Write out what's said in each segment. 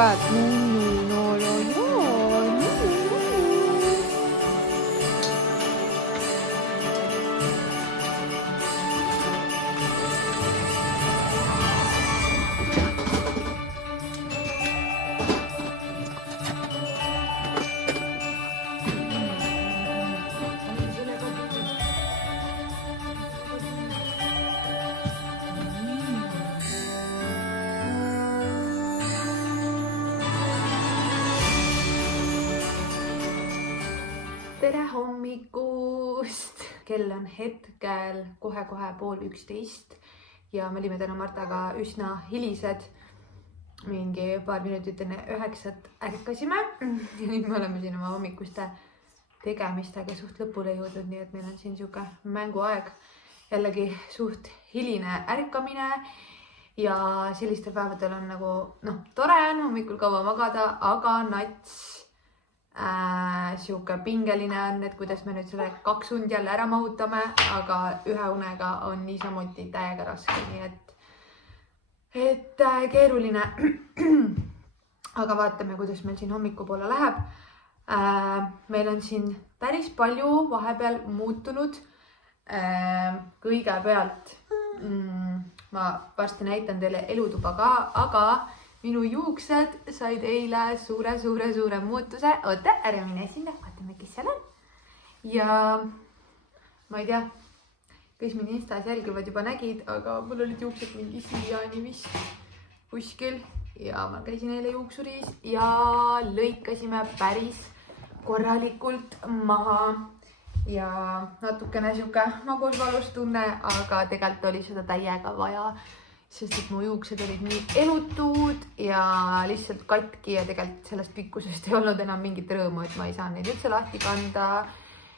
kurat, no. Tere hommikust! Kell on hetkel kohe 11:30 ja me olime täna Martaga üsna hilised. Mingi paar minutit enne 9 ärkasime ja nüüd me oleme siin oma hommikuste tegemistega suht lõpule jõudnud, nii et meil on siin siuke mänguaeg. Jällegi suht hiline ärkamine ja sellistel päevadel on nagu, tore on hommikul kaua magada, aga nats siuke pingeline on, et kuidas me nüüd selle 2 und jälle ära mahutame, aga ühe unega on niisamuti täiega raske, nii et keeruline. Aga vaatame, kuidas meil siin hommikupoole läheb. Meil on siin päris palju vahepeal muutunud. Kõigepealt ma varsti näitan teile elutuba ka, aga minu juuksed said eile suure muutuse. Oota, ära mine sinna, vaatame, kes seal on. Ja ma ei tea, kes mind Instas jälgivad juba nägid, aga mul olid juuksed mingi siiani vist kuskil. Ja ma käisin eile juuksuriis ja lõikasime päris korralikult maha. Ja natukene siuke magusvalus tunne, aga tegelikult oli seda täiega vaja. Sest et mu juuksed olid nii elutud ja lihtsalt katki ja tegelikult sellest pikkusest ei olnud enam mingit rõõmu, et ma ei saa neid üldse lahti kanda.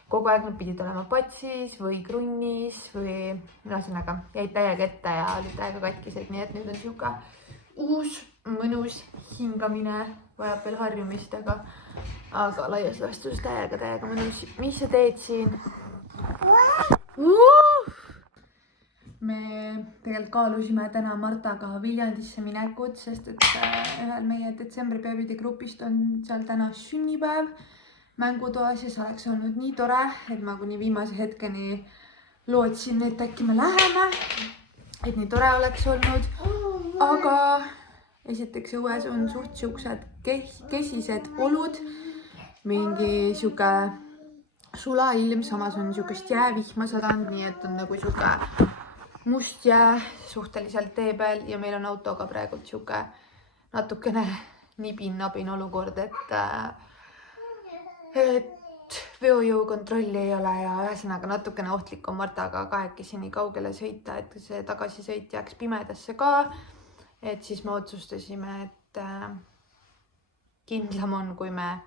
Kogu aeg nad pidid olema patsis või krunnis või ühesõnaga jäid täiega ette ja olid täiega katkised, nii et nüüd on siuke uus mõnus hingamine, vajab veel harjumist, aga laias laastus täiega mõnus. Mis sa teed siin? Me tegelikult kaalusime täna Martaga Viljandisse minekut, sest et ühel meie detsembripäevide grupist on seal täna sünnipäev mängutoas ja see oleks olnud nii tore, et ma kuni viimase hetkeni lootsin, et äkki me läheme, et nii tore oleks olnud. Aga esiteks õues on suht siuksed kesised olud, mingi siuke sulailm, samas on siukest jäävihma sadanud, nii et on nagu siuke must jää suhteliselt tee peal ja meil on autoga praegu siuke natukene nibin-nabin olukord, et veojõukontrolli ei ole ja ühesõnaga natukene ohtlik on Martaga kahekesi nii kaugele sõita, et see tagasisõit jääks pimedasse ka. Et siis me otsustasime, et kindlam on, kui me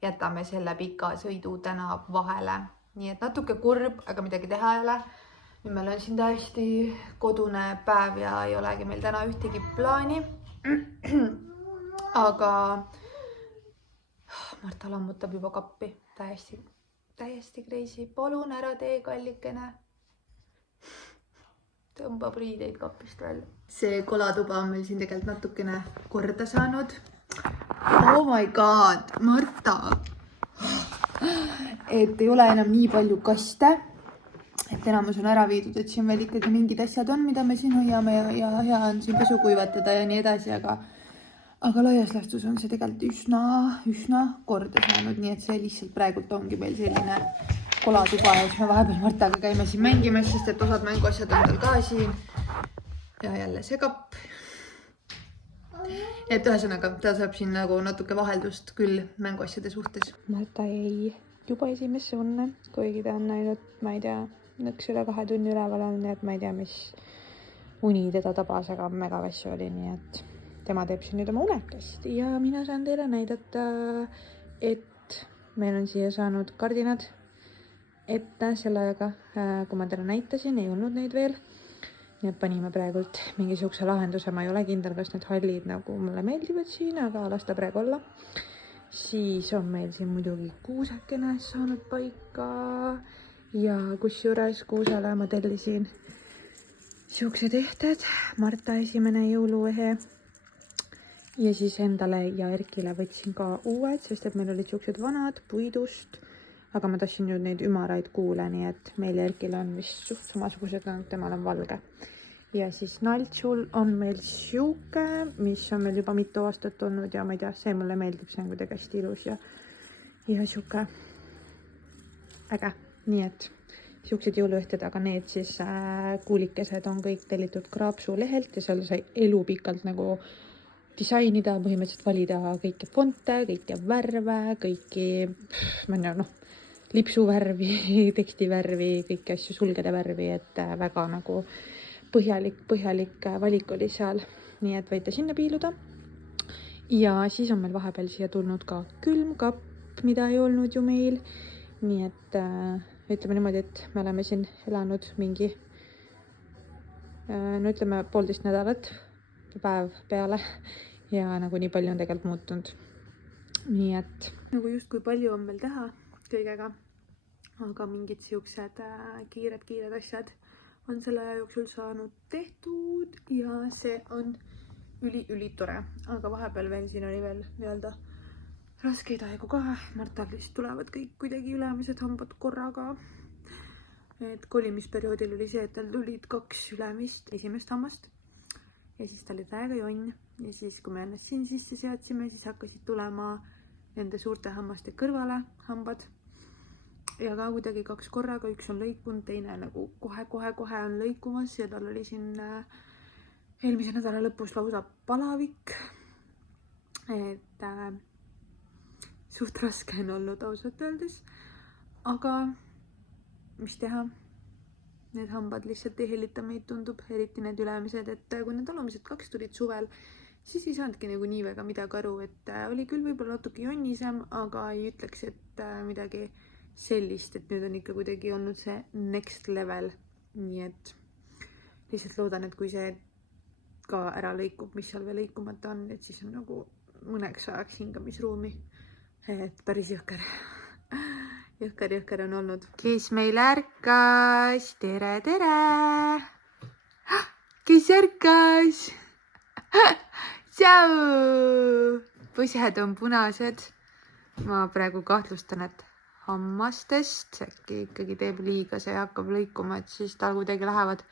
jätame selle pika sõidu täna vahele. Nii et natuke kurb, aga midagi teha ei ole. Nüüd meil on siin täiesti kodune päev ja ei olegi meil täna ühtegi plaani. Aga Marta lammutab juba kappi. Täiesti crazy. Palun ära tee, kallikene. Tõmbab riideid kapist välja. See kolatuba on meil siin tegelikult natukene korda saanud. Oh my god, Marta! Et ei ole enam nii palju kaste. Et enamus on ära viidud, et siin veel ikkagi mingid asjad on, mida me siin hoiame ja hea on siin pesu kuivatada ja nii edasi, aga laias laastus on see tegelikult üsna korda saanud, nii et see lihtsalt praegult ongi meil selline kolatuba ja siis me vahepeal Martaga käime siin mängimas, sest et osad mänguasjad on tal ka siin ja jälle see kapp. Et ühesõnaga, ta saab siin nagu natuke vaheldust küll mänguasjade suhtes. Marta jäi juba esimesse unne, kuigi ta on näinud, ma ei tea, nõks üle 2 tunni üleval on, nii et ma ei tea, mis uni teda tabas, aga mega vassu oli, nii et tema teeb siin nüüd oma unekest. Ja mina saan teile näidata, et meil on siia saanud kardinad ette selle ajaga, kui ma teile näitasin, ei olnud neid veel. Nii et panime praegult mingisuguse lahenduse, ma ei ole kindel, kas need hallid nagu mulle meeldivad siin, aga las ta praegu olla. Siis on meil siin muidugi kuusekene saanud paika ja kusjuures kuusele ma tellisin siuksed ehted, Marta esimene jõuluehe Ja siis endale ja Erkile võtsin ka uued, sest et meil olid siuksed vanad puidust, aga ma tahtsin ju neid ümaraid kuule, nii et meil ja Erkil on vist suht samasugused, temal on valge. Ja siis Naltsul on meil siuke, mis on meil juba mitu aastat olnud ja ma ei tea, see mulle meeldib, see on kuidagi hästi ilus ja siuke äge. Nii et siuksed jõuluühted, aga need siis kuulikesed on kõik tellitud Kraapsu lehelt ja seal sai elupikalt nagu disainida, põhimõtteliselt valida kõiki fonte, kõiki värve, kõiki, ma ei tea, lipsuvärvi, tekstivärvi, kõiki asju, sulgede värvi, et väga nagu põhjalik valik oli seal. Nii et võite sinna piiluda. Ja siis on meil vahepeal siia tulnud ka külmkapp, mida ei olnud ju meil. Nii et ütleme niimoodi, et me oleme siin elanud mingi, no ütleme 1,5 nädalat päev peale ja nagu nii palju on tegelikult muutunud. Nii et nagu justkui palju on veel teha kõigega, aga mingid siuksed kiired asjad on selle aja jooksul saanud tehtud ja see on ülitore. Aga vahepeal veel siin oli veel nii-öelda raskeid aegu ka. Martal vist tulevad kõik kuidagi ülemised hambad korraga. Et kolimisperioodil oli see, et tal tulid 2 ülemist esimest hammast. Ja siis ta oli väga jonn ja siis kui me ennast siin sisse seadsime, siis hakkasid tulema nende suurte hammaste kõrvale hambad. Ja ka kuidagi 2 korraga, üks on lõikunud, teine nagu kohe on lõikumas ja tal oli siin eelmise nädala lõpus lausa palavik. Et suht raske on olnud ausalt öeldes, aga mis teha? Need hambad lihtsalt ei helita meid, tundub, eriti need ülemised, et kui need alumised 2 tulid suvel, siis ei saanudki nagu nii väga midagi aru, et oli küll võib-olla natuke jonnisem, aga ei ütleks, et midagi sellist, et nüüd on ikka kuidagi olnud see next level. Nii et lihtsalt loodan, et kui see ka ära lõikub, mis seal veel lõikumata on, et siis on nagu mõneks ajaks hingamisruumi. Et päris jõhker. Jõhker on olnud. Kes meil ärkas? Tere! Kes ärkas? Tšau! Pused on punased. Ma praegu kahtlustan, et hammastest äkki ikkagi teeb liiga, see hakkab lõikuma, et siis tal kuidagi lähevad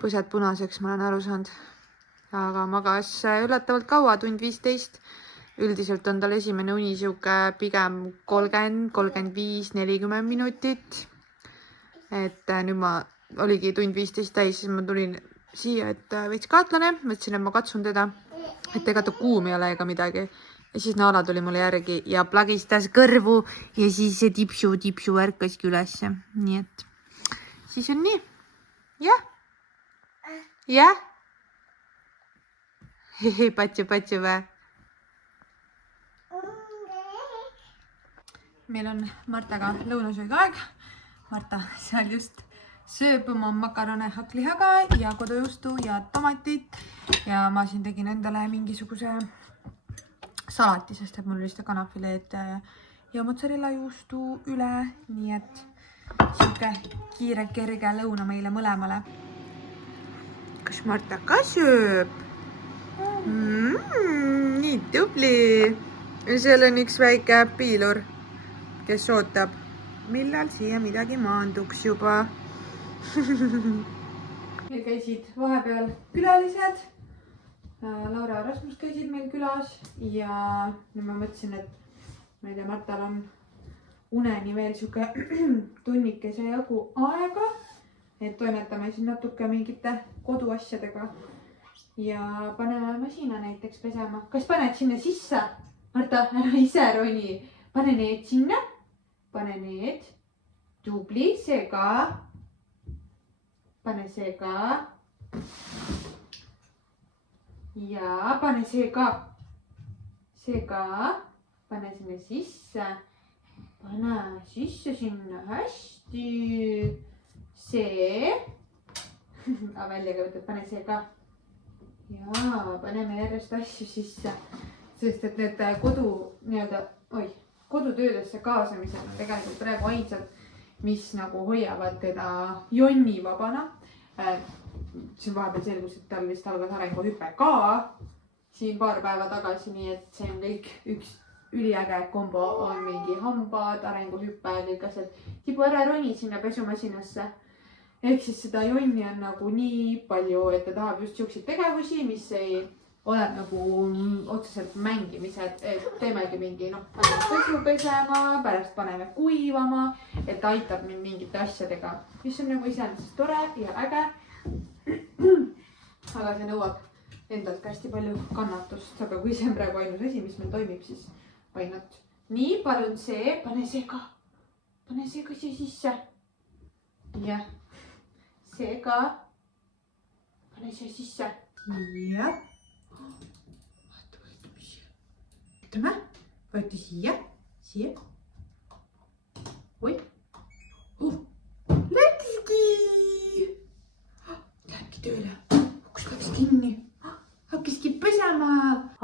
pused punaseks, ma olen aru saanud. Aga magas üllatavalt kaua, 1:15. Üldiselt on tal esimene uni siuke pigem 30, 35, 40 minutit. Et nüüd ma oligi 1:15 täis, siis ma tulin siia, et veits kaatlane. Mõtlesin, et ma katsun teda, et ega ta kuum ei ole ega midagi. Ja siis Naala tuli mulle järgi ja plagistas kõrvu ja siis see tipsu ärkaski ülesse. Nii et siis on nii. Jah? Jah? Hehe, patsu või? Meil on Martaga lõunasöögiaeg. Marta seal just sööb oma makarone hakklihaga ja kodujuustu ja tomatit. Ja ma siin tegin endale mingisuguse salati, sest et mul oli seda kanafileed ja mozzarella juustu üle. Nii et siuke kiire kerge lõuna meile mõlemale. Kas Marta ka sööb? Nii tubli. Seal on üks väike piilur, kes ootab, millal siia midagi maanduks juba. Meil käisid vahepeal külalised. Laura ja Rasmus käisid meil külas ja nüüd ma mõtlesin, et ma ei tea, Martal on uneni veel siuke tunnikese jagu aega, et toimetame siin natuke mingite koduasjadega ja paneme masina näiteks pesema. Kas paned sinna sisse? Marta, ära ise roni. Pane need sinna. Pane need. Tubli, see ka. Pane see ka. Ja pane see ka. See ka. Pane sinna sisse. Pane sisse sinna. Hästi. See. Välja ka võtad. Pane see ka. Ja paneme järjest asju sisse. Sest et need kodutöödesse kaasamised on tegelikult praegu ainsad, mis nagu hoiavad teda jonni vabana. Siin vahepeal selgus, et tal vist algas arenguhüpe ka. siin paar päeva tagasi, nii et see on kõik üks üliäge kombo, on mingi hambad, arenguhüppe, kõik asjad. Tibu ära roni sinna pesumasinasse. Ehk siis seda jonni on nagu nii palju, et ta tahab just siukseid tegevusi, mis ei ole nagu otseselt mängimised, et teemegi mingi, paneme pesu pesema, pärast paneme kuivama, et ta aitab mind mingite asjadega, mis on nagu iseenesest tore ja äge. Aga see nõuab endalt hästi palju kannatust, aga kui see on praegu ainus asi, mis meil toimib, siis ainult. Nii, palun see, pane see ka siia sisse. Jah, see ka, pane siia sisse. Jah. Võeti siia. Oi. Läkski. Lähebki tööle. Uks läks kinni. Hakkaski pesema.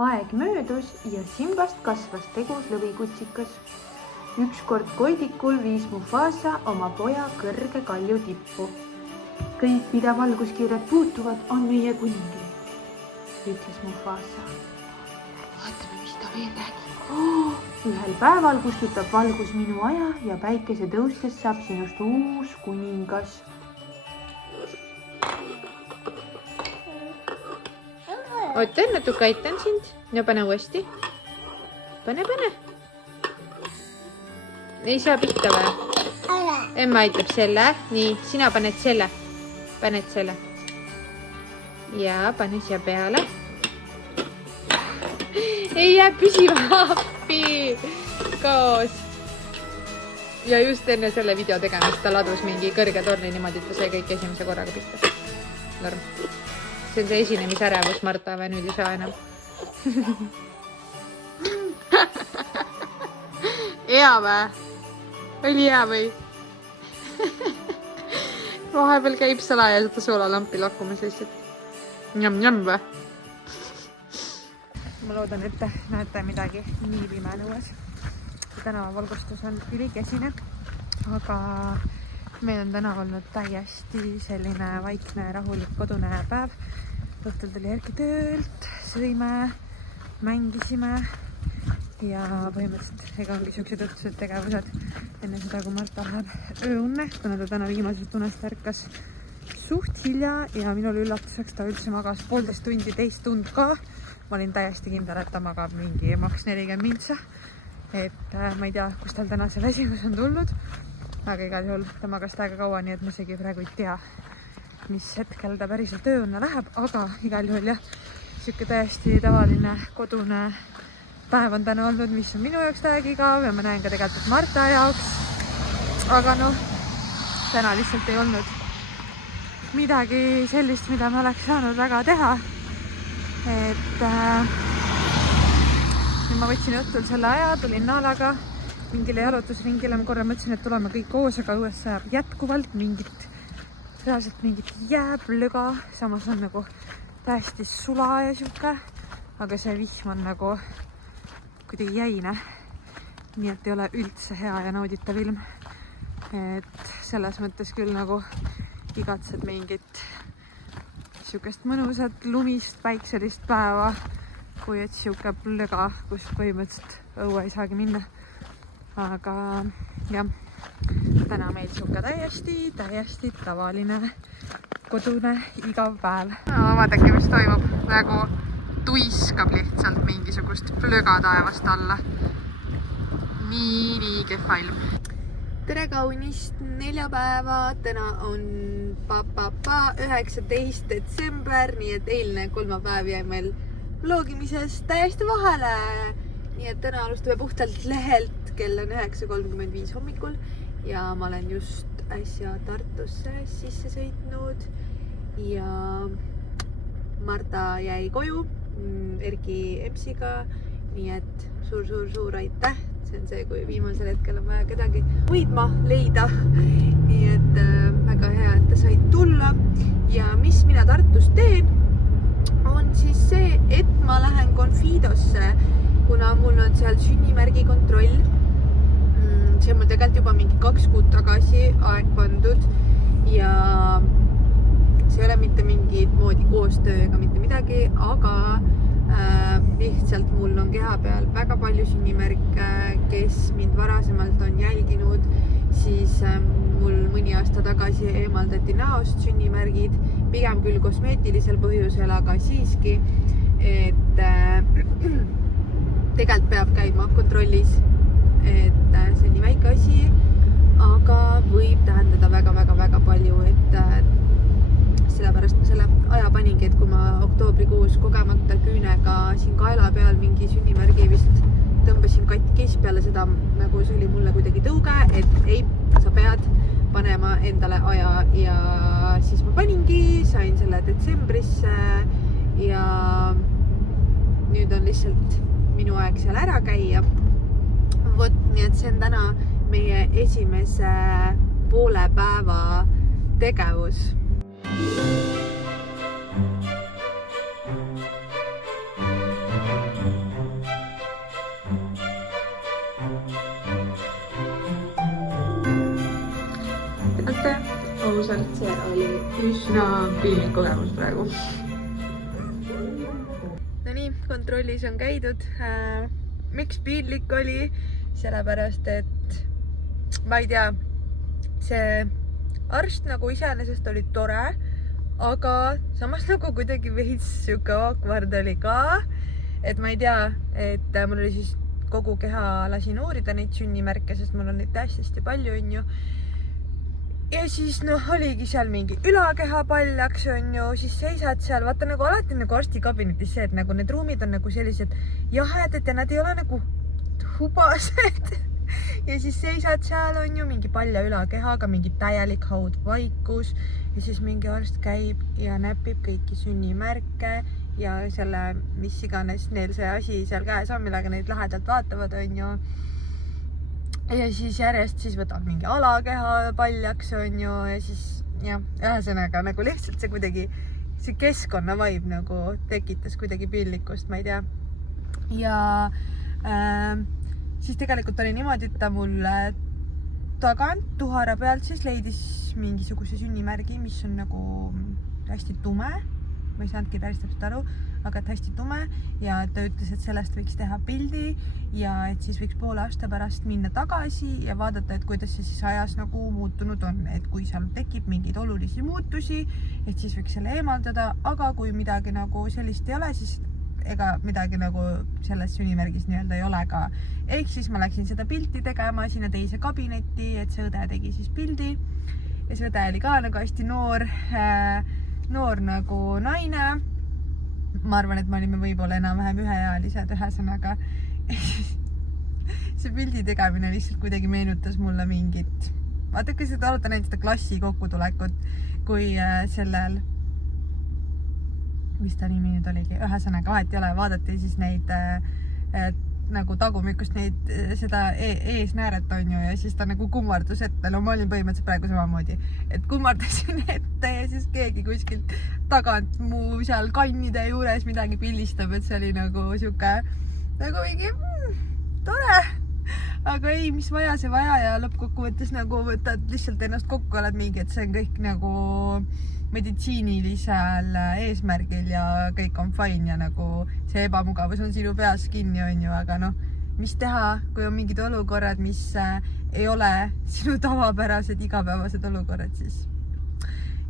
Aeg möödus ja Simbast kasvas tegus lõvikutsikas. Ükskord koidikul viis Mufasa oma poja kõrge kalju tippu. Kõik, mida valguskiired puutuvad, on meie kuningriik, ütles Mufasa. Vaatame, mis ta veel räägib. Ühel päeval kustutab valgus minu aja ja päikese tõustes saab sinust uus kuningas. Oota, natuke aitan sind. Ja pane uuesti. Pane. Ei saa pihta või? Emma aitab selle. Nii, sina paned selle. Paned selle. Ja pane siia peale. Ei jää püsima appi koos. Ja just enne selle video tegemist ta ladus mingi kõrge torni niimoodi, et ta sai kõik esimese korraga pihta. Norm. See on see esinemisärevus, Marta, või nüüd ei saa enam. Hea või? Oli hea või? Vahepeal käib salaja seda soolalampi lakkumas lihtsalt. Njam või? Ma loodan, et näete midagi nii pimene õues. Tänavavalgustus on ülikesine, aga meil on täna olnud täiesti selline vaikne, rahulik, kodune päev. Õhtul tuli Erki töölt, sõime, mängisime ja põhimõtteliselt ega ongi siuksed õhtused tegevused enne seda, kui Marta läheb ööunne, kuna ta täna viimasest unest ärkas suht hilja ja minul üllatuseks ta üldse magas 1,5 tundi, teist tund ka. Ma olin täiesti kindel, et ta magab mingi maks 40 mintsa. Et ma ei tea, kus tal täna see väsimus on tulnud, aga igal juhul ta magas täiega kaua, nii et ma isegi praegu ei tea, mis hetkel ta päriselt ööunne läheb, aga igal juhul jah, siuke täiesti tavaline kodune päev on täna olnud, mis on minu jaoks täiega igav ja ma näen ka tegelikult Marta jaoks. Aga täna lihtsalt ei olnud midagi sellist, mida me oleks saanud väga teha. Et ma võtsin õhtul selle aja, tulin Naalaga mingile jalutusringile, ma korra mõtlesin, et tuleme kõik koos, aga õues sajab jätkuvalt reaalselt mingit jääplöga, samas on nagu täiesti sula ja siuke, aga see vihm on nagu kuidagi jäine, nii et ei ole üldse hea ja nauditav ilm. Et selles mõttes küll nagu igatsed mingit siukest mõnusat lumist päikselist päeva, kui et siuke plöga, kus põhimõtteliselt õue ei saagi minna. Aga jah, täna meil siuke täiesti tavaline kodune igav päev. Vaadake, mis toimub. Nagu tuiskab lihtsalt mingisugust plöga taevast alla. Nii kehva ilm. Tere kaunist neljapäeva, täna on 19. detsember, nii et eilne kolmapäev jäi meil vlogimisest täiesti vahele. Nii et täna alustame puhtalt lehelt, kell on 9:35 hommikul ja ma olen just äsja Tartusse sisse sõitnud ja Marta jäi koju Erki Emsiga, nii et suur aitäh. See on see, kui viimasel hetkel on vaja kedagi hoidma leida. Nii et väga hea, et ta said tulla. Ja mis mina Tartus teen, on siis see, et ma lähen Confidosse, kuna mul on seal sünnimärgi kontroll. See on mul tegelikult juba mingi 2 kuud tagasi aeg pandud ja see ei ole mitte mingit moodi koostöö ega mitte midagi, aga lihtsalt mul on keha peal väga palju sünnimärke, kes mind varasemalt on jälginud, siis mul mõni aasta tagasi eemaldati näost sünnimärgid, pigem küll kosmeetilisel põhjusel, aga siiski, et tegelikult peab käima kontrollis, et see on nii väike asi, aga võib tähendada väga palju, et sellepärast ma selle aja paningi, et kui ma oktoobrikuus kogemata küünega siin kaela peal mingi sünnimärgi vist tõmbasin katkis, peale seda nagu see oli mulle kuidagi tõuge, et ei, sa pead panema endale aja ja siis ma paningi, sain selle detsembrisse ja nüüd on lihtsalt minu aeg seal ära käia. Vot, nii et see on täna meie esimese poole päeva tegevus. Teate, ausalt, see oli üsna piinlik kogemus praegu. No nii, kontrollis on käidud. Miks piinlik oli? Sellepärast, et ma ei tea, see arst nagu iseenesest oli tore, aga samas nagu kuidagi veits siuke awkward oli ka, et ma ei tea, et mul oli siis kogu keha lasin uurida neid sünnimärke, sest mul on neid hästi palju, on ju. Ja siis oligi seal mingi ülakeha paljaks, on ju, siis seisad seal, vaata nagu alati nagu arstikabinetis see, et nagu need ruumid on nagu sellised jahedad ja nad ei ole nagu hubased. Ja siis seisad seal, on ju, mingi palja ülakehaga, mingi täielik haudvaikus ja siis mingi arst käib ja näpib kõiki sünnimärke ja selle, mis iganes neil see asi seal käes on, millega neid lähedalt vaatavad, on ju. Ja siis järjest siis võtavad mingi alakeha paljaks, on ju, ja siis jah, ühesõnaga nagu lihtsalt see kuidagi, see keskkonna vibe nagu tekitas kuidagi pillikust, ma ei tea. Ja siis tegelikult oli niimoodi, et ta mul tagant tuhara pealt siis leidis mingisuguse sünnimärgi, mis on nagu hästi tume. Ma ei saanudki päris täpselt aru, aga et hästi tume ja ta ütles, et sellest võiks teha pildi ja et siis võiks poole aasta pärast minna tagasi ja vaadata, et kuidas see siis ajas nagu muutunud on, et kui seal tekib mingeid olulisi muutusi, et siis võiks selle eemaldada, aga kui midagi nagu sellist ei ole, siis ega midagi nagu selles sünnimärgis nii-öelda ei ole ka. Ehk siis ma läksin seda pilti tegema sinna teise kabinetti, et see õde tegi siis pildi ja see õde oli ka nagu hästi noor nagu naine. Ma arvan, et me olime võib-olla enam-vähem üheealised ühesõnaga. See pildi tegemine lihtsalt kuidagi meenutas mulle mingit, vaata, kui seda olete näinud seda klassi kokkutulekut, kui sellel mis ta nimi nüüd oligi, ühesõnaga vahet ei ole, vaadati siis neid nagu tagumikust neid, seda eesnääret on ju ja siis ta nagu kummardus ette, no ma olin põhimõtteliselt praegu samamoodi, et kummardasin ette ja siis keegi kuskilt tagant mu seal kannide juures midagi pildistab, et see oli nagu siuke nagu mingi tore, aga ei, mis vaja, see vaja ja lõppkokkuvõttes nagu võtad lihtsalt ennast kokku, oled mingi, et see on kõik nagu meditsiinilisel eesmärgil ja kõik on fine ja nagu see ebamugavus on sinu peas kinni, on ju, aga mis teha, kui on mingid olukorrad, mis ei ole sinu tavapärased igapäevased olukorrad, siis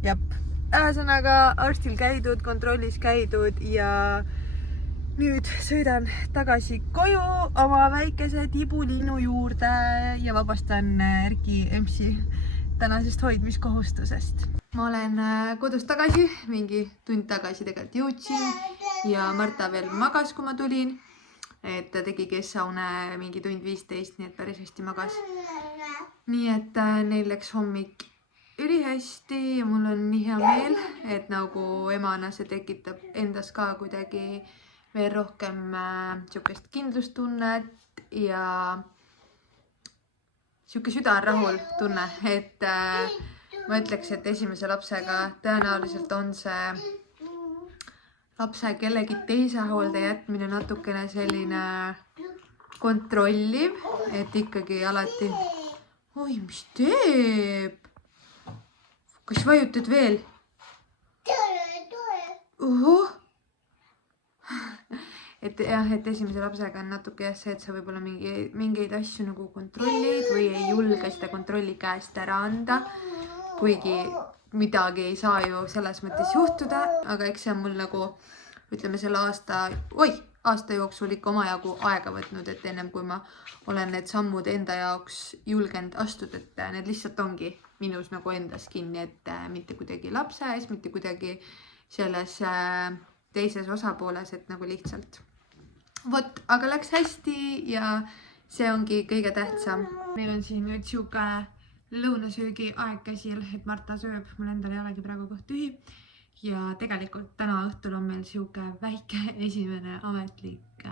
jep. Ühesõnaga arstil käidud, kontrollis käidud ja nüüd sõidan tagasi koju oma väikese tibulinnu juurde ja vabastan Erki Emsi tänasest hoidmiskohustusest. Ma olen kodus tagasi, mingi tund tagasi tegelikult jõudsin ja Marta veel magas, kui ma tulin. Et ta tegi kessaune mingi tund 15, nii et päris hästi magas. Nii et neil läks hommik ülihästi ja mul on nii hea meel, et nagu emana see tekitab endas ka kuidagi veel rohkem siukest kindlustunnet ja siuke süda on rahul tunne, et ma ütleks, et esimese lapsega tõenäoliselt on see lapse kellegi teise hoolde jätmine natukene selline kontrolliv, et ikkagi alati oi, mis teeb? Kas vajutad veel? et jah, et esimese lapsega on natuke jah see, et sa võib-olla mingeid asju nagu kontrollid või ei julge seda kontrolli käest ära anda. Kuigi midagi ei saa ju selles mõttes juhtuda, aga eks see on mul nagu, ütleme selle aasta jooksul ikka omajagu aega võtnud, et ennem kui ma olen need sammud enda jaoks julgenud astuda, et need lihtsalt ongi minus nagu endas kinni, et mitte kuidagi lapse ees, mitte kuidagi selles teises osapooles, et nagu lihtsalt. Vot, aga läks hästi ja see ongi kõige tähtsam. Meil on siin nüüd siuke lõunasöögi aeg käsil, et Marta sööb, mul endal ei olegi praegu koht tühi. Ja tegelikult täna õhtul on meil siuke väike esimene ametlik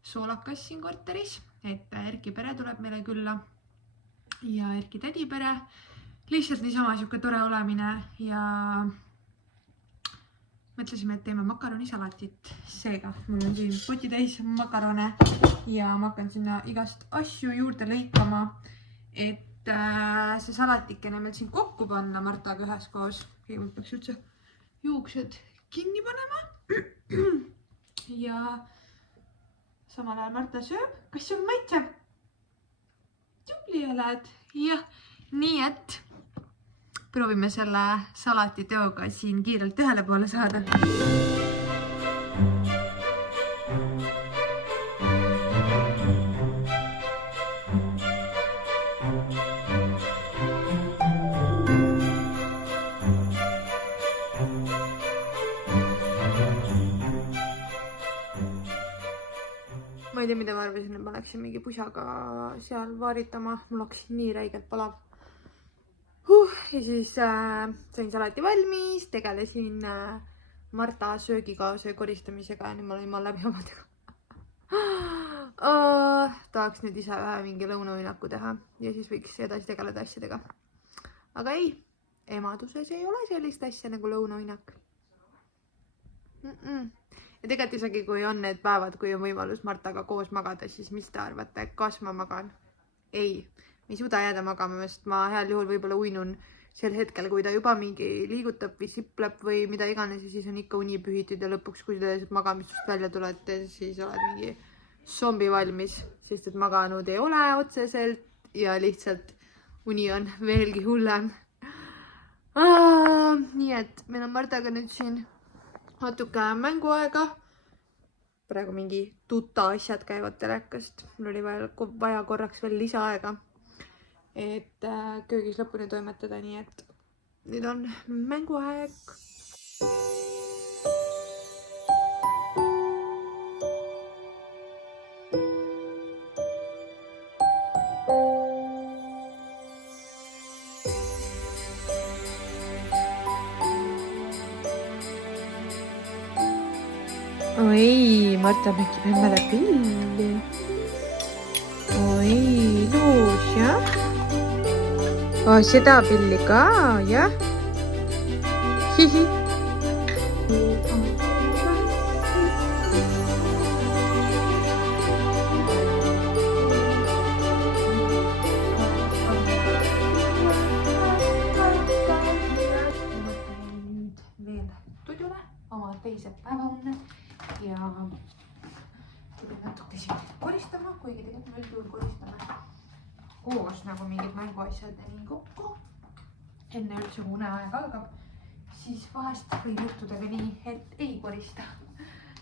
soolakas siin korteris, et Erki pere tuleb meile külla ja Erki tädi pere. Lihtsalt niisama siuke tore olemine ja mõtlesime, et teeme makaronisalatit. Seega, mul on siin poti täis makarone ja ma hakkan sinna igast asju juurde lõikama, et see salatikene meil siin kokku panna Martaga üheskoos. Kõigepealt peaks üldse juuksed kinni panema. Ja samal ajal Marta sööb. Kas see on maitsev? Tubli oled. Jah, nii et proovime selle salati teoga siin kiirelt ühele poole saada. Ma ei tea, mida ma arvasin, et ma läksin mingi pusaga seal vaaritama. Mul hakkas nii räigelt palav. Ja siis sain salati valmis, tegelesin Marta söögikaose koristamisega ja nüüd ma olin maa läbi omadega. Tahaks nüüd ise vähe mingi lõunauinaku teha ja siis võiks edasi tegeleda asjadega. Aga ei, emaduses ei ole sellist asja nagu lõunauinak. Ja tegelikult isegi kui on need päevad, kui on võimalus Martaga koos magada, siis mis te arvate, kas ma magan? Ei. Ma ei suuda jääda magama, sest ma heal juhul võib-olla uinun sel hetkel, kui ta juba mingi liigutab või sipleb või mida iganes ja siis on ikka uni pühitud ja lõpuks, kui sa magamistust välja tuled, siis oled mingi zombi valmis, sest et maganud ei ole otseselt ja lihtsalt uni on veelgi hullem. Nii et meil on Martaga nüüd siin natuke mänguaega. Praegu mingi tuta asjad käivad telekast. Mul oli vaja korraks veel lisaaega, et köögis lõpuni toimetada, nii et nüüd on mänguaeg. Oi, Marta mängib emmele pilli. Oi, ilus, jah? Seda pilli ka, jah? Hihi. Veel tudule oma teise päevaunne ja natuke siin koristama, kuigi tegelikult üldjuhul koristame koos nagu mingid mänguasjad ja nii kokku. Enne üldse uneaeg algab, siis vahest võib juhtuda ka nii, et ei korista.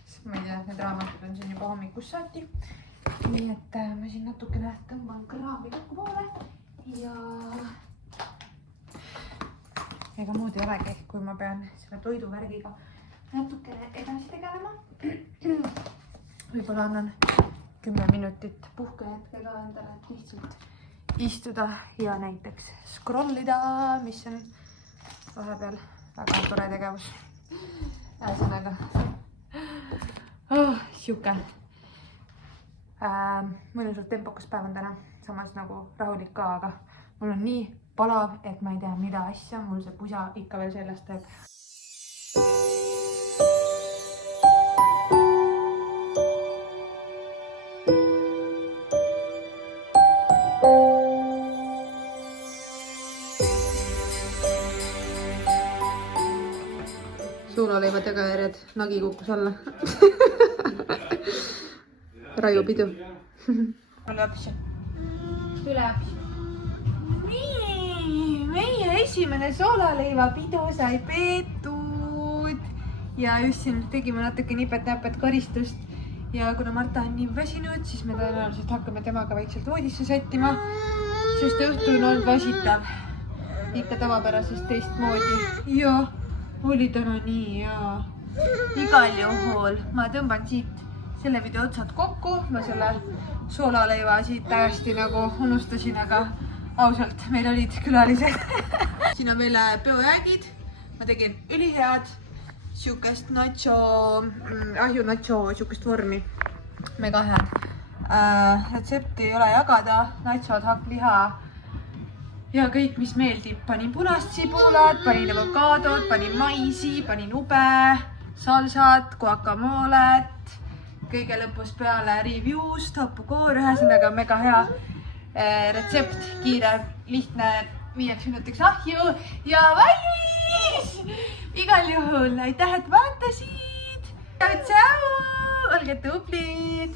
Sest ma ei tea, need raamatud on siin juba hommikust saati. Nii et ma siin natukene tõmban kraami kokku poole ja ega muud ei olegi, kui ma pean selle toiduvärgiga natukene edasi tegelema. Võib-olla annan 10 minutit puhkehetkega endale, et lihtsalt istuda ja näiteks scrollida, mis on vahepeal väga tore tegevus. Ühesõnaga, siuke mõnusalt tempokas päev on täna, samas nagu rahulik ka, aga mul on nii palav, et ma ei tea, mida asja mul see pusa ikka veel sellest teeb. Suulaleiva tagajärjed, nagi kukkus alla. raiupidu. Tule appi. Nii, meie esimene soolaleivapidu sai peetud ja just siin tegime natuke nipet-näpet karistust ja kuna Marta on nii väsinud, siis me tõenäoliselt hakkame temaga väikselt voodisse sättima, sest õhtu on olnud väsitav. Ikka tavapärasest teistmoodi. Ja, oli täna nii ja igal juhul ma tõmban siit selle video otsad kokku. Ma selle soolaleiva siit täiesti nagu unustasin, aga ausalt, meil olid külalised. Siin on meil peojäägid. Ma tegin ülihead siukest nacho, ahju nacho siukest vormi. Mega head. Retsepti ei ole jagada. Nachod, hakkliha ja kõik, mis meeldib. Panin punast sibulat, panin avokaadot, panin maisi, panin ube, salsat, guacamolet, kõige lõpus peale riivjuust, hapukoor, ühesõnaga mega hea retsept, kiire, lihtne, 5 minutiks ahju ja valmis! Igal juhul aitäh, et vaatasid! Tšau! Olge tublid!